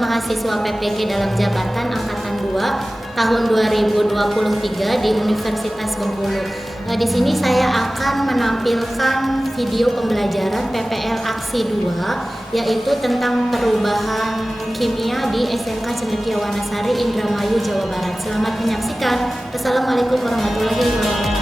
mahasiswa PPG dalam jabatan Angkatan 2 tahun 2023 di Universitas Bengkulu. Di sini saya akan menampilkan video pembelajaran PPL Aksi 2, yaitu tentang perubahan kimia di SMK Cendekia Wanasari, Indramayu, Jawa Barat. Selamat menyaksikan. Wassalamualaikum warahmatullahi wabarakatuh.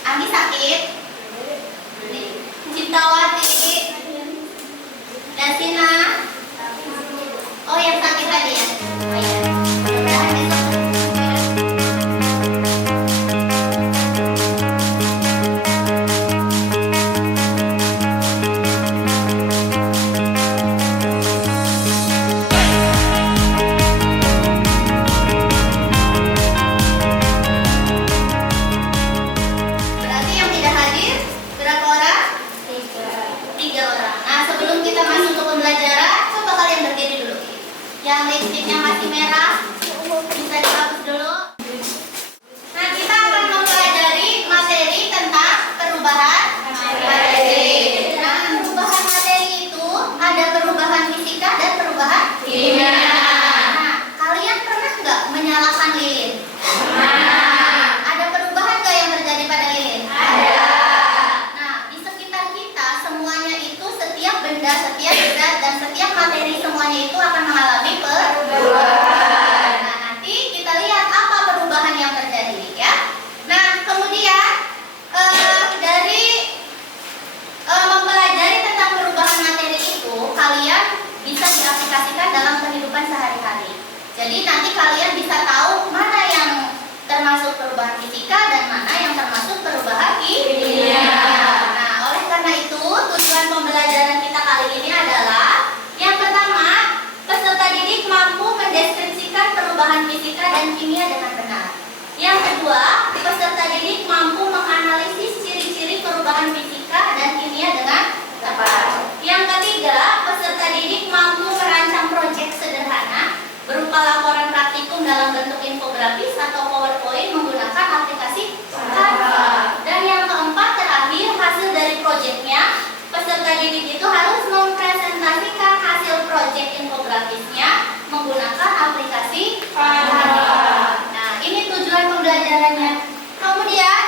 Anggi sakit, Cintawati, Dasina. Oh, yang sakit tadi ya? Oh iya. Yang lipstiknya masih merah bisa dihapus dulu. Nah, kita akan mempelajari materi tentang perubahan materi. Nah, perubahan materi itu ada perubahan fisika dan perubahan kimia. Nah, kalian pernah nggak menyalakan lilin? Ada perubahan nggak yang terjadi pada lilin? Ada. Nah, di sekitar kita semuanya itu setiap benda, setiap zat, dan setiap materi semuanya itu akan mengalami perubahan. Nah, nanti kita lihat apa perubahan yang terjadi ya. Nah, kemudian dari mempelajari tentang perubahan materi itu, kalian bisa diaplikasikan dalam kehidupan sehari-hari. Jadi nanti kalian bisa tahu mana yang termasuk perubahan fisika dan mana yang termasuk perubahan kimia. Nah, oleh karena itu tujuan pembelajaran kita kali ini adalah yang pertama, peserta didik mampu mendeskripsikan perubahan fisika dan kimia dengan benar. Yang kedua, peserta didik mampu menganalisis ciri-ciri perubahan fisika dan kimia dengan tepat. Yang ketiga, peserta didik mampu merancang proyek sederhana berupa laporan praktikum dalam bentuk infografis atau PowerPoint menggunakan aplikasi Canva. Dan yang keempat, terakhir, hasil dari proyeknya, peserta didik itu harus mempresentasikan hasil proyek infografisnya menggunakan aplikasi Canva. Nah, ini tujuan pembelajarannya. Kemudian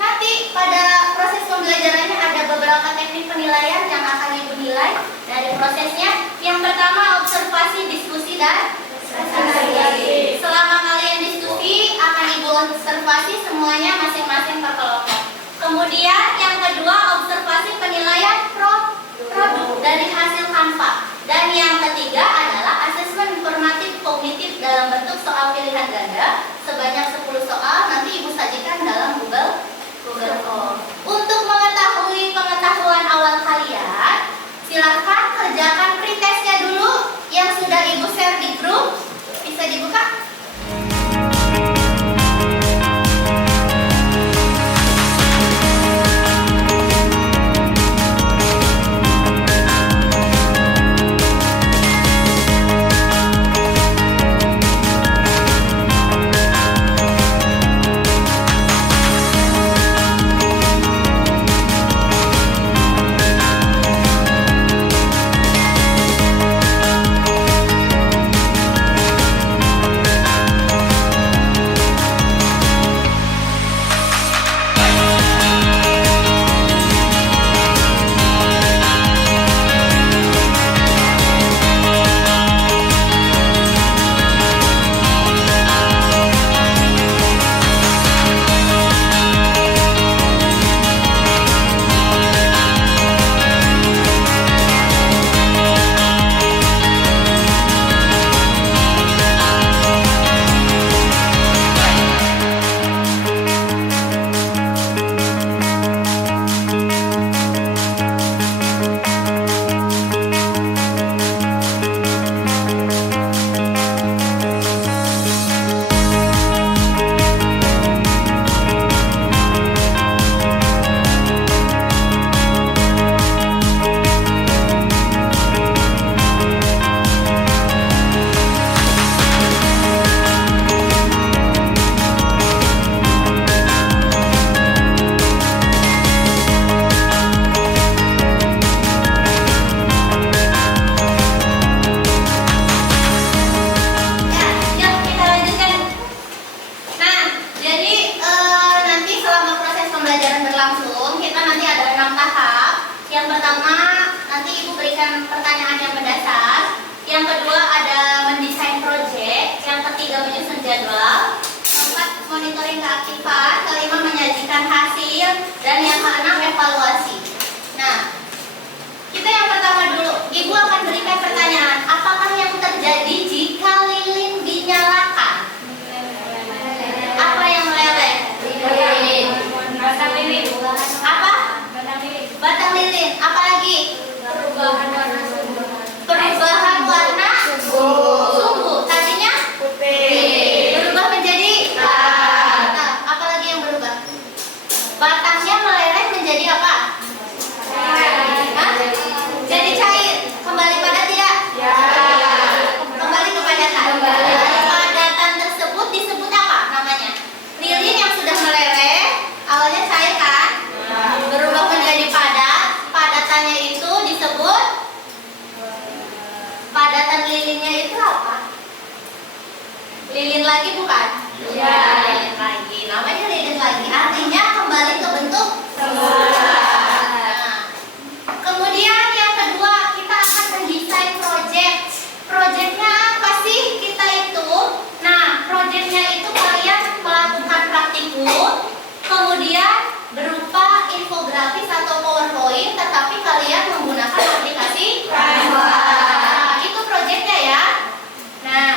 nanti pada proses pembelajarannya ada beberapa teknik penilaian yang akan Ibu nilai dari prosesnya. Yang pertama, observasi, diskusi, dan presentasi. Selama kalian diskusi akan Ibu observasi semuanya masing-masing per kelompok. Kemudian yang kedua, observasi penilaian produk dari hasil Canva. Dan yang ketiga adalah asesmen informatif kognitif dalam bentuk soal pilihan ganda sebanyak 10 soal, nanti Ibu sajikan dalam Google Form. Untuk mengetahui pengetahuan awal kalian, silahkan kerjakan pretestnya dulu yang sudah Ibu share di grup. Bisa dibuka? pertama nanti Ibu berikan pertanyaan yang mendasar. Yang kedua ada mendesain proyek. Yang ketiga menyusun jadwal. Keempat monitoring keaktifan. Kelima menyajikan hasil. Dan yang keenam evaluasi. Nah, kita yang pertama dulu. Ibu akan berikan pertanyaan. Apakah yang terjadi jika lilin dinyalakan? Apa yang meleleh? Batang lilin. Apa? Batang lilin. Batang lilin. Apa lagi? Perubahan warna sumbu. Perubahan warna sumbu. Tadinya Putih. berubah menjadi nah, apa lagi yang berubah? Batangnya meleleh menjadi apa? Hah? Jadi cair. Kembali padat tidak? Ya. Kembali ke padatan. Kembali. Padatan tersebut disebut apa namanya? Lilin yang sudah meleleh, awalnya cair kan? Berubah menjadi padat. Padatannya itu disebut padatan lilinnya itu apa? Lilin lagi bukan? Ya. Lilin lagi. Namanya lilin lagi. Artinya kembali ke bentuk Semula. Nah, kemudian yang kedua kita akan mendesain proyek. Proyeknya apa sih kita itu? Nah, proyeknya itu kalian melakukan praktikum, kemudian berupa infografis atau PowerPoint, tetapi kalian menggunakan aplikasi Canva. Nah, itu proyeknya ya. Nah,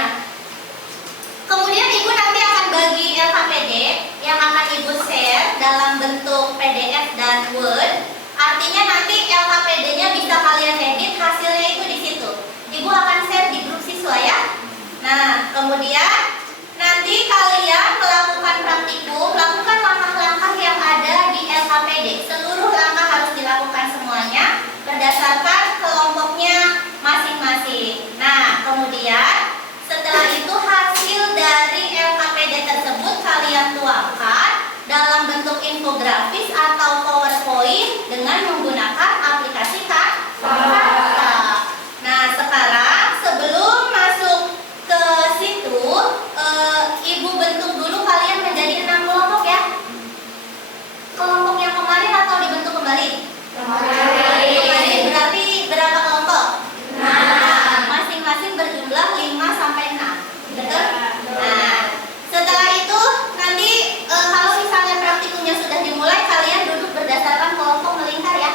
kemudian Ibu nanti akan bagi LKPD yang akan Ibu share dalam bentuk PDF dan Word. Artinya nanti LKPD-nya bisa kalian edit, hasilnya itu di situ. Ibu akan share di grup siswa ya. Nah, kemudian nanti kalian melakukan praktikum, lakukan langkah-langkah yang ada di LKPD. Seluruh langkah harus dilakukan semuanya berdasarkan kelompoknya masing-masing. Nah, kemudian setelah itu hasil dari LKPD tersebut kalian tuangkan dalam bentuk infografis atau PowerPoint dengan menggunakan aplikasi Canva. Nah, sekarang sebelum masuk ke situ, Ibu bentuk dulu kalian menjadi 6 kelompok ya. Kelompok yang kemarin atau dibentuk kembali? Kemarin berarti berapa kelompok? Nah, masing-masing berjumlah 5 sampai 6. Betul? Nah, setelah itu nanti kalau misalnya praktikumnya sudah dimulai, kalian duduk berdasarkan kelompok melingkar ya.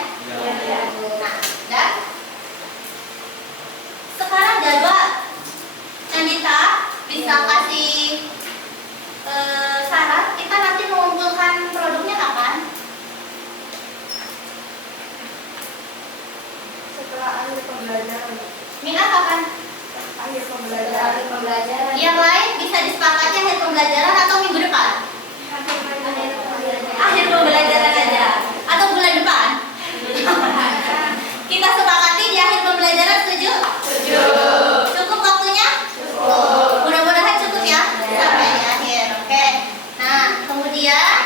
Nah, dan sekarang jadwal. Nandita bisa kasih syarat kita nanti mengumpulkan produknya kapan? Setelah akhir pembelajaran. Mina kapan? Akhir pembelajaran. Yang lain bisa disepakati akhir pembelajaran atau minggu depan? Akhir pembelajaran aja atau bulan depan? Kita sepakati di akhir pembelajaran, setuju? Setuju. Cukup waktunya? Cukup. Mudah-mudahan cukup ya Ya. sampai di akhir. Oke. Nah, kemudian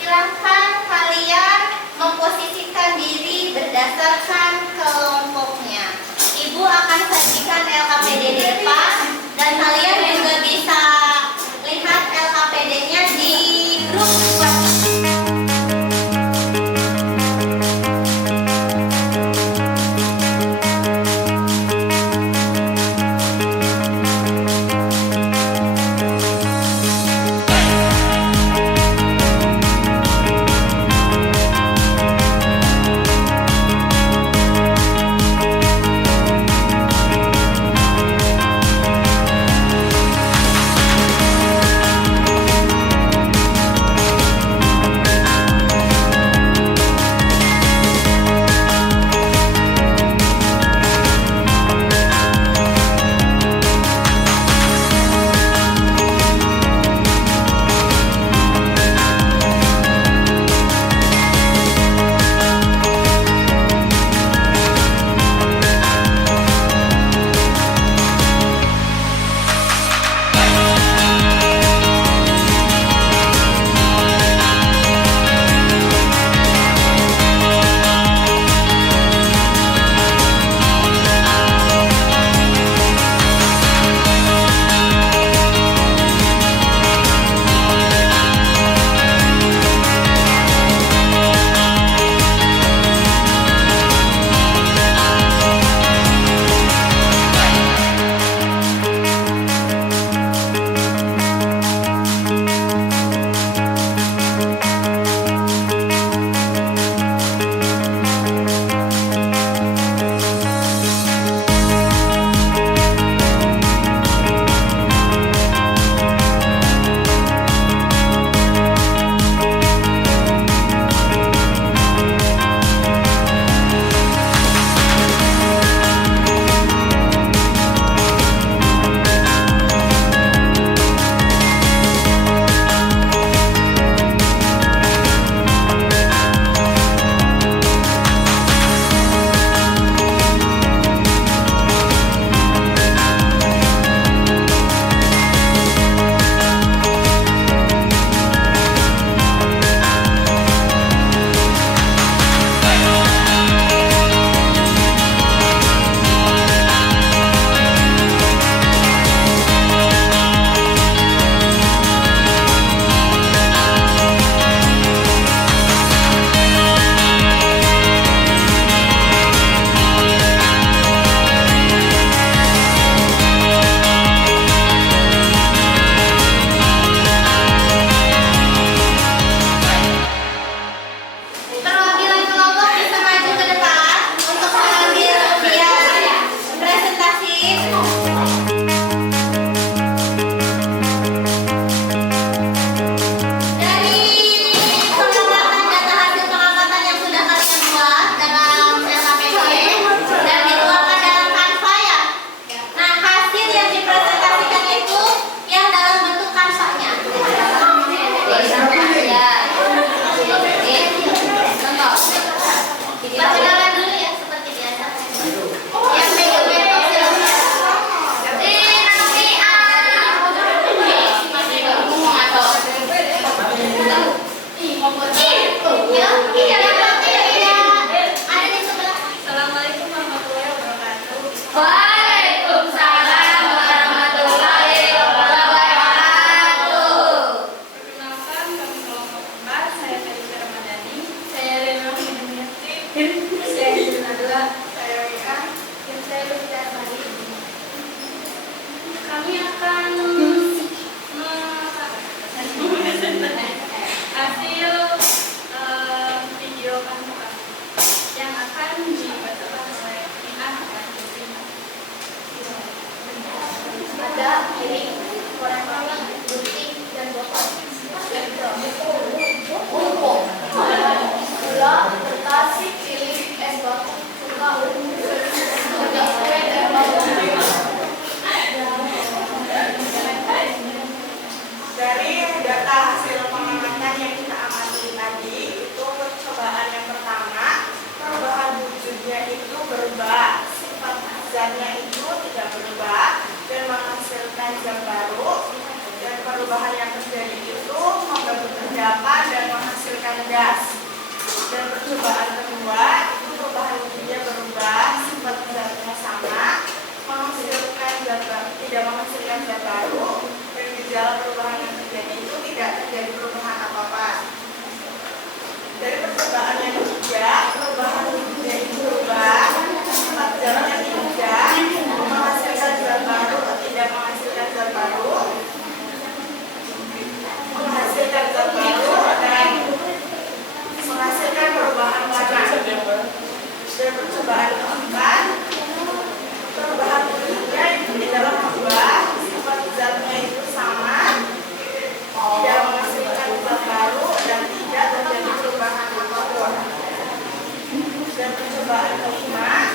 silakan kalian memposisikan diri berdasarkan kelompoknya. Ibu akan sajikan LKPD di depan dan kalian juga bisa lihat LKPD-nya di grup WhatsApp. adalah saya Wika dan saya Lutfi Asmadi. Kami akan hasil video pembukaan yang akan dibacakan oleh Ina dan Lutfi. Ada piring, korek api, gunting, dan botol. Gula, kertas, pilih, es batu, cuka, kertas kue, dan bawang. Dari data hasil pengamatan yang kita amati tadi, itu percobaan yang pertama, perubahan wujudnya itu berubah, sifat zatnya itu tidak berubah dan menghasilkan zat baru. Dan perubahan yang terjadi itu membentuk endapan dan menghasilkan gas. Dan percobaan kedua, itu perubahan wujudnya berubah, sifat zatnya sama, menghasilkan zat baru, tidak menghasilkan zat baru. Di dalam perubahan yang terjadi itu tidak terjadi perubahan apa-apa. Dari percobaan yang ketiga, perubahan wujudnya itu berubah, sifat zatnya tidak menghasilkan zat baru atau tidak menghasilkan zat baru, menghasilkan zat baru dan menghasilkan perubahan warna. Dan percobaan keempat, perubahan wujudnya itu tidak berubah, sifat zatnya itu sama, tidak menghasilkan zat baru dan tidak terjadi perubahan apapun. Dan percobaan kelima,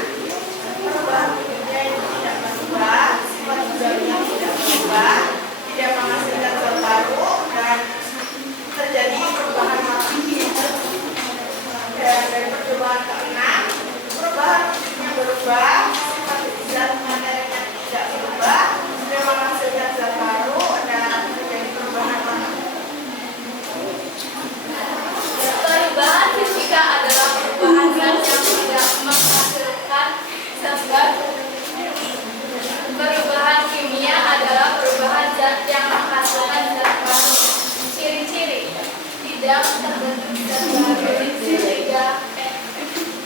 perubahan wujudnya itu tidak berubah, sifat zatnya tidak berubah, tidak menghasilkan zat baru dan terjadi perubahan warna. Dan dari percobaan keenam, perubahan wujudnya berubah, sifat zat materinya tidak berubah, dan menghasilkan zat baru dan terjadi perubahan warna. Perubahan fisika adalah perubahan zat yang tidak menghasilkan zat baru. Perubahan kimia adalah perubahan zat yang menghasilkan zat baru. Ciri-ciri: tidak terbentuk zat baru sehingga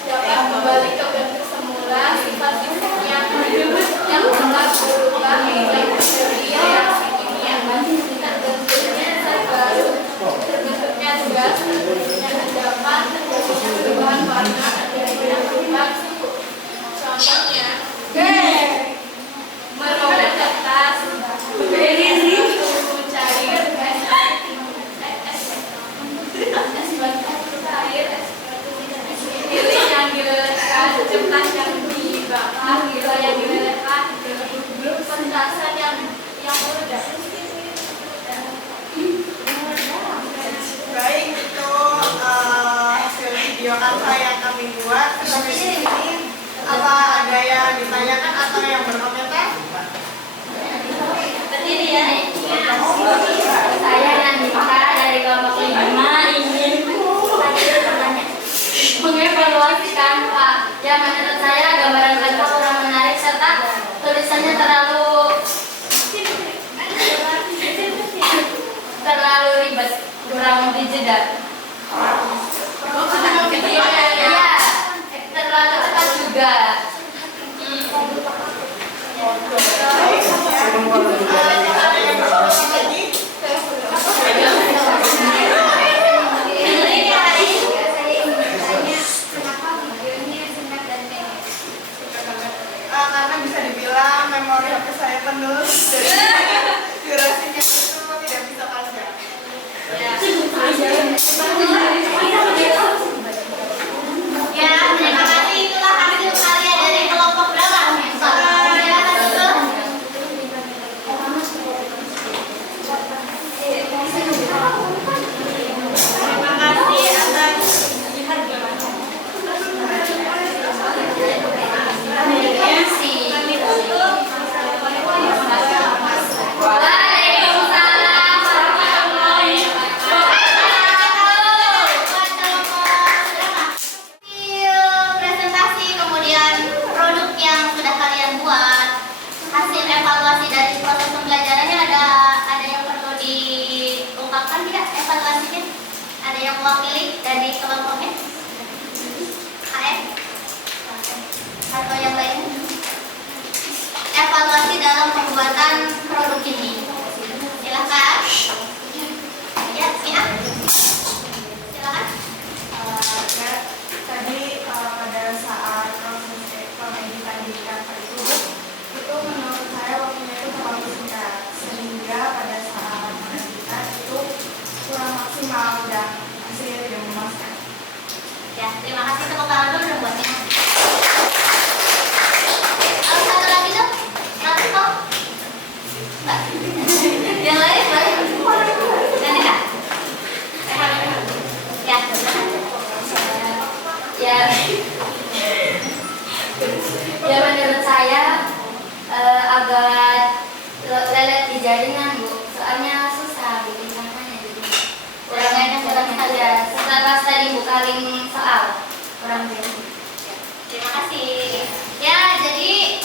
dapat kembali ke bentuk semula. Sifat fisiknya yang telah berubah dan terjadi reaksi kimia. Terbentuknya zat baru, terbentuknya gas, terbentuknya endapan, terjadinya perubahan warna, terjadinya perubahan suhu. Contohnya, merobek kertas, beri suhu cair, es batu cair, lilin yang dilelehkan, kertas yang dibakar, gula yang dilelehkan, petasan yang meledak. Baik, itu hasil video alfa yang kami buat. Sampai di sini, apa ada yang ditanyakan atau yang berkomentar? Berdiri ya. Saya Nandita dari kelompok 5 ingin mengevaluasi kanva yang menurut saya gambaran kanva kurang menarik serta tulisannya terlalu ribet, kurang dijedak. Iya, terlalu cepat juga. Ada yang berkomentar lagi? Karena bisa dibilang memori HP saya penuh, jadi durasinya itu tidak bisa panjang. Ya, terima kasih. Itulah hasil karya dari kelompok berapa? Terima kasih atas Waalaikumsalam warahmatullahi wabarakatuh. Presentasi kemudian produk yang sudah kalian buat, hasil evaluasi dari proses pembelajarannya ada yang perlu diungkapkan tidak evaluasinya? Ada yang mewakili dari kelompoknya? KF? pembuatan produk ini. Silakan. Ya, Mina. Silakan. Ya, tadi pada saat proses pemedikan di kantor itu menurut saya waktunya itu terlalu singkat, sehingga pada saat pemedikan itu kurang maksimal dan hasilnya tidak memuaskan. Ya, terima kasih, tepuk tangan dulu dong buat Mina. Satu lagi dong. Satu kok. Mbak. Yang lain boleh. Nanti Kak. Ya, ya menurut saya agak lelet di jaringan, Bu. Soalnya susah bikin namanya jadi kurang sekali ya. Setelah tadi buka link soal kurang jelas. terima kasih. Ya, jadi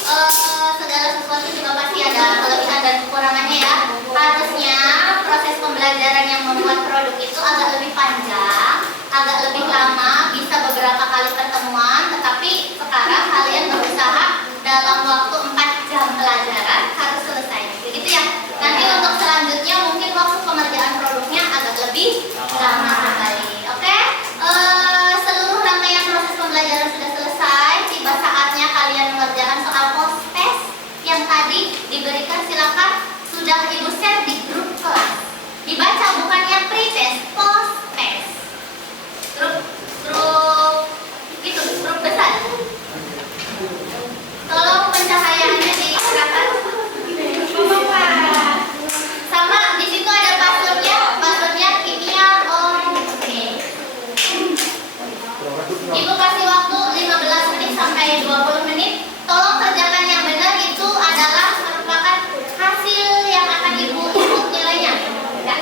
segala sesuatu juga pasti ada kelebihan dan kekurangannya ya. Harusnya proses pembelajaran yang membuat produk itu agak lebih panjang, agak lebih lama, bisa beberapa kali pertemuan, tetapi sekarang kalian berusaha dalam waktu 4 jam pelajaran harus selesai. Begitu ya. Nanti untuk selanjutnya mungkin waktu pengerjaan produknya agak lebih lama kembali. Oke? Seluruh rangkaian proses pembelajaran sudah selesai. Tiba saatnya kalian mengerjakan soal post test yang tadi diberikan. Silakan, sudah Ibu share di grup kelas. Dibaca bukannya pre-test, post test. Grup besar. Tolong pencahayaannya diarahkan. Sama di situ ada passwordnya kimia oke. Ibu kasih waktu 15 menit sampai 20 menit. Tolong kerjakan yang benar, itu adalah merupakan hasil yang akan Ibu input nilainya. Enggak.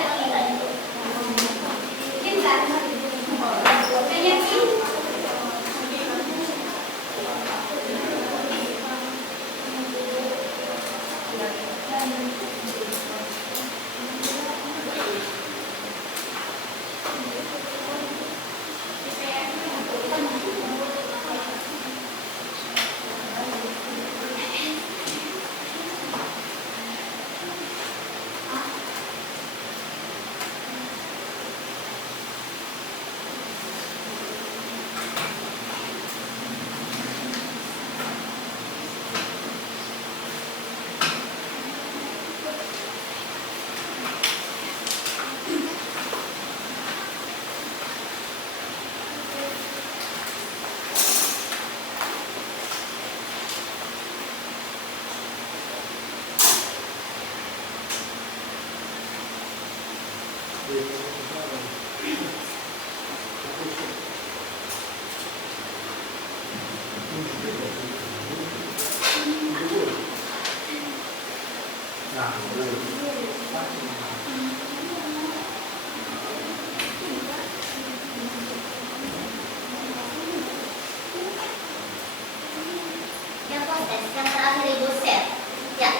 Yang post test yang terakhir Ibu share. Ya.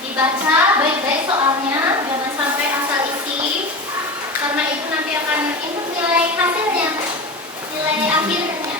Dibaca baik-baik soalnya, jangan sampai asal isi, karena itu nanti akan input nilai hasilnya, nilai akhirnya.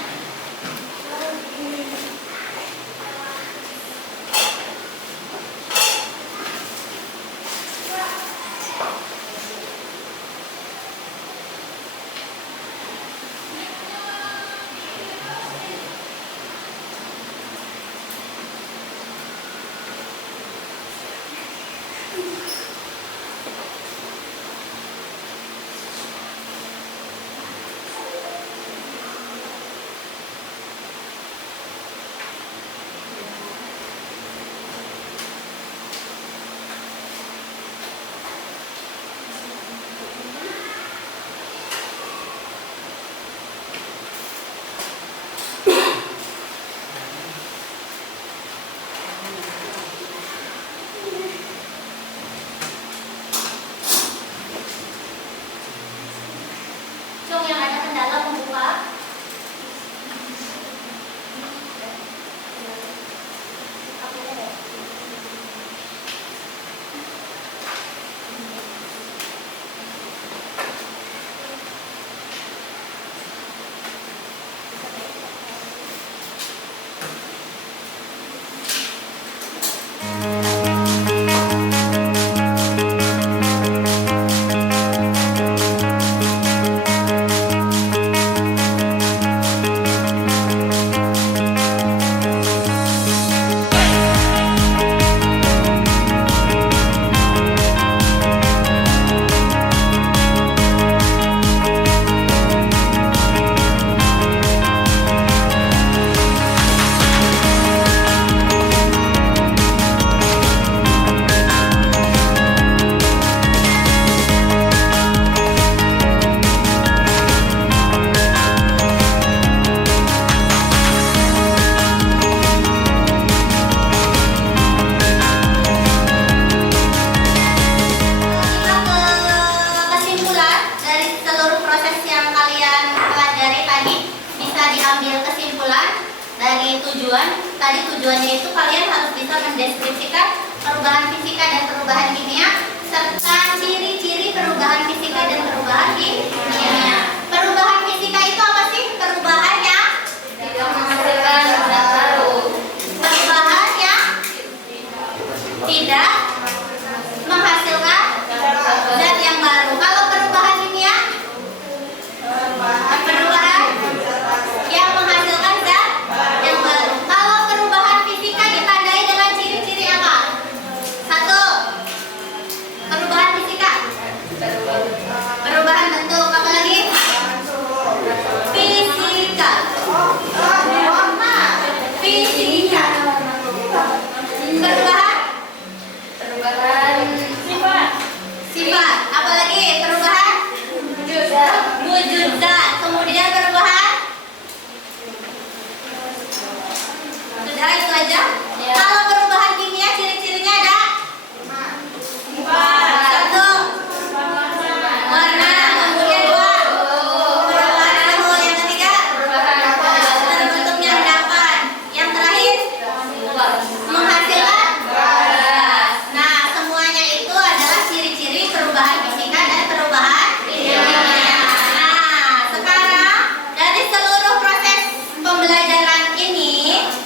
tujuannya itu kalian harus bisa mendeskripsikan perubahan fisika dan perubahan kimia serta ciri-ciri perubahan fisika dan perubahan kimia. Perubahan fisika itu apa sih? Perubahan yang Tidak menghasilkan zat baru. perubahan yang tidak menghasilkan zat yang baru. Kalau perubahan kimia, perubahan yang menghasilkan zat yang baru. Kalau perubahan fisika ditandai dengan ciri-ciri apa? Satu, perubahan fisika. Perubahan bentuk. Apa lagi? Fisika. Fisika. Perubahan Perubahan sifat. Apa lagi? Perubahan wujud zat. Kemudian perubahan. Sudah itu aja. Ya. Kalau perubahan kimia ciri-cirinya ada satu, warna. Kemudian dua, perubahan suhu. Yang ketiga, terbentuknya endapan. Yang terakhir, menghasilkan gas. Nah, semuanya itu adalah ciri-ciri perubahan fisika dan perubahan kimia. Nah, sekarang dari seluruh proses pembelajaran ini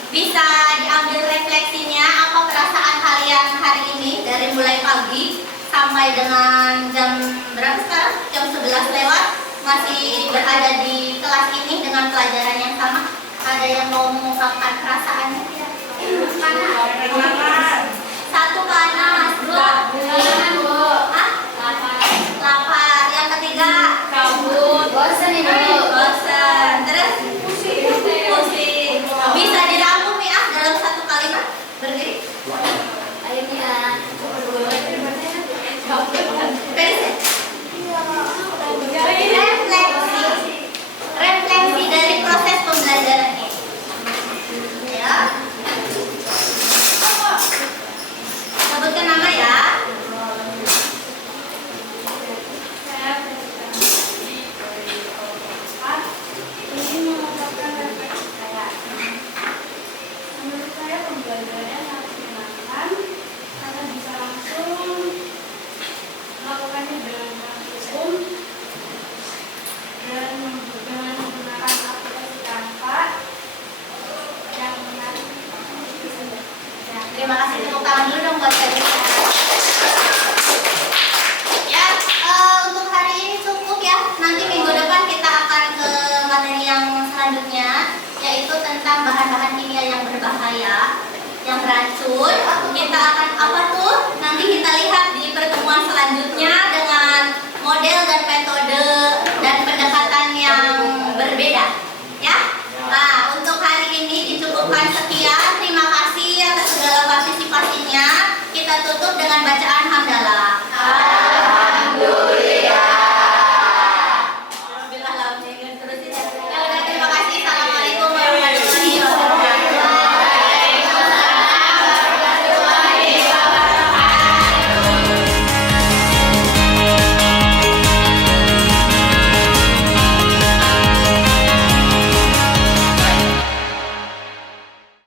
bisa diambil refleksinya apa perasaan kalian hari ini dari mulai pagi sampai dengan jam berapa sekarang? Jam 11 lewat masih berada di kelas ini dengan pelajaran yang sama. Ada yang mau mengungkapkan perasaannya tidak? Panas. Satu panas, dua Hah? Lapar. Yang ketiga bosan ibu. bosan. Terus pusing. Bisa dirangkum ya dalam satu kalimat. Berdiri. Akhirnya Beres ya? Refleksi dari proses pembelajaran ini. Ya. Sebutkan nama ya. Ingin mengungkapkan refleksi saya. Menurut saya pembelajarannya sangat menyenangkan karena bisa langsung melakukannya dengan praktikum dan dengan menggunakan aplikasi Canva yang menarik. Ya. Terima kasih, tepuk tangan dulu dong buat kalian. Ya, untuk hari ini cukup ya. Nanti minggu depan kita akan ke materi yang selanjutnya, yaitu tentang bahan-bahan kimia yang berbahaya, yang beracun. Kita akan apa tuh?